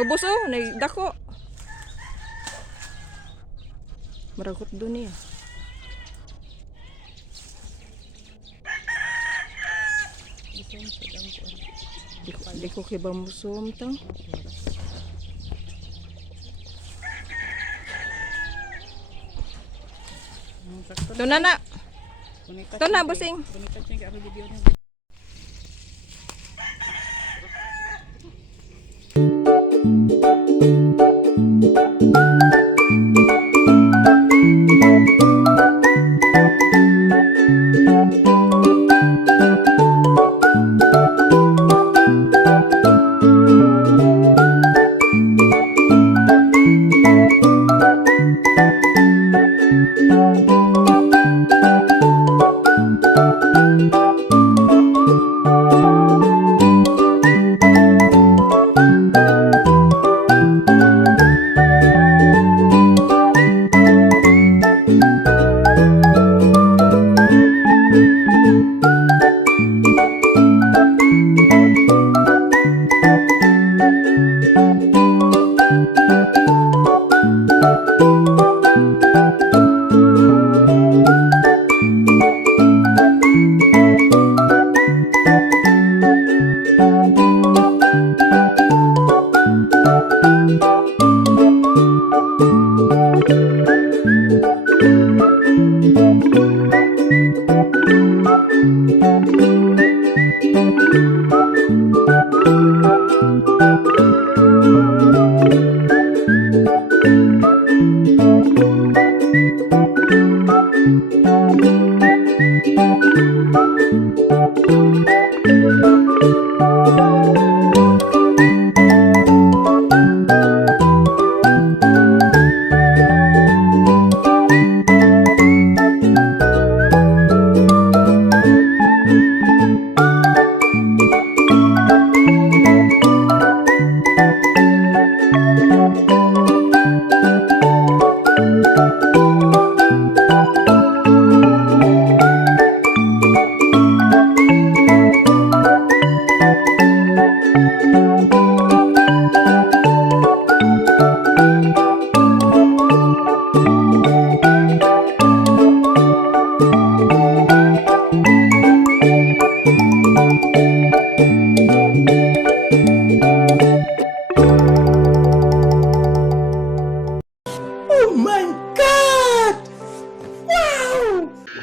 Ubos oh, dako. Maragot doon niya. Di ko kiba musum tang. Ito na. Ito na, busing.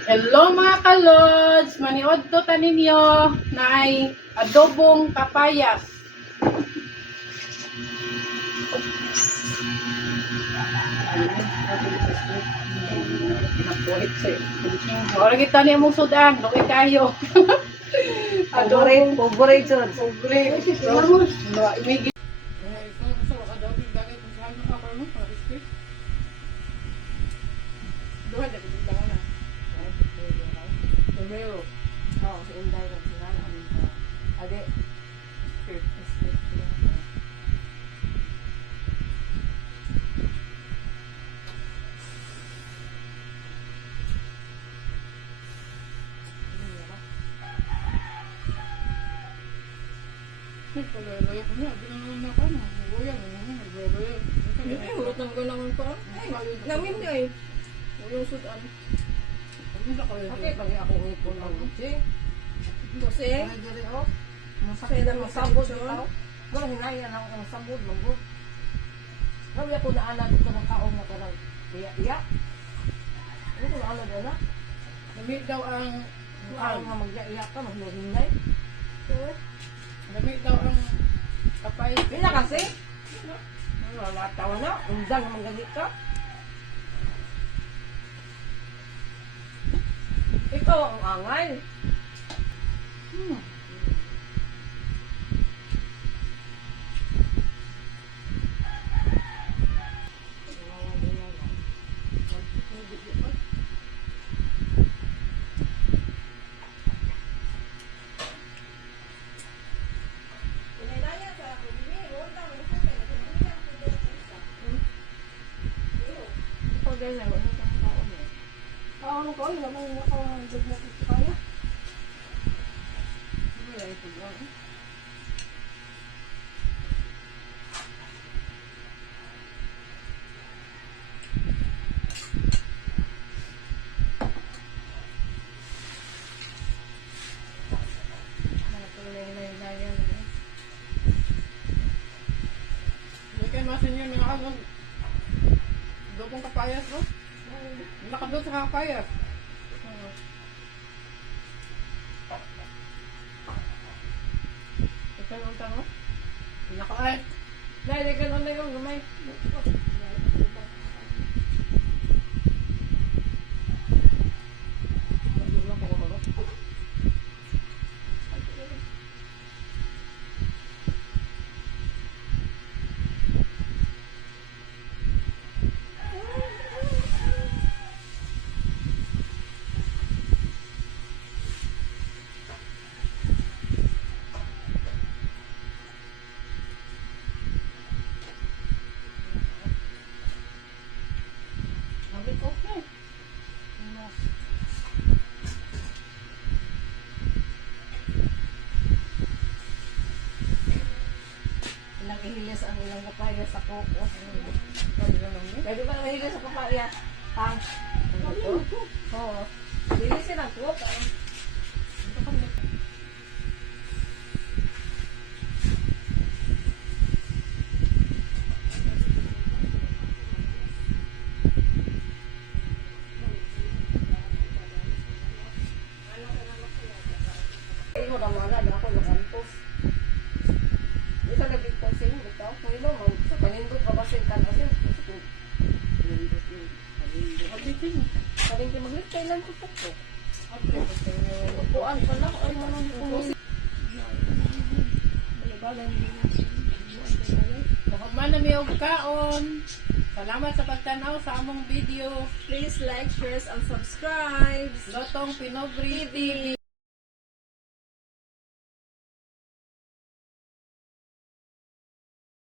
Hello mga kalods! Maniod to ta ninyo na ay adobong kapayas. Wala kita niya mong sudan, lukay kayo. Adobong Favorite yun. Favorite. Oo, si Inday lang sila. Ade. Namin niya eh. Yung sudan. Okay, bagi ako ipon lang. Kasi, Masakit na masabot ito. Wala hinaya lang ang sabot. Sabi ako na alam ito ng kaong na karang iya-iya. Ano ko na alam na? Lamig daw ang Kaong nga mag-iya ka, mag-hinay. lamig daw ang kapayas. Pila kasi? Wala tawa na. Undang naman galit ka. Ikaw ang angay. Adobong kapayas, no? Nakadot sa kapayas. Ito ang tango. Nakaay. Dahil ka na yung gamay. Okay. Ilang ihilis ang ilang kapaya sa koko. Pwede ba nang ihilis sa kapaya? Pang. Oo. Hilisin ang koko. Ay, mo naman na ako lugantos. Isa na big pasing ito. Kung ilo, sa panindot pa basing ka na siya. Palingki maglitay lang ko po. Upuan pa lang. Ay, manong pumusik. Nakagman na miyog kaon. Salamat sa pagtanaw sa among video. Please like, share, and subscribe. Lotong Pinobri TV.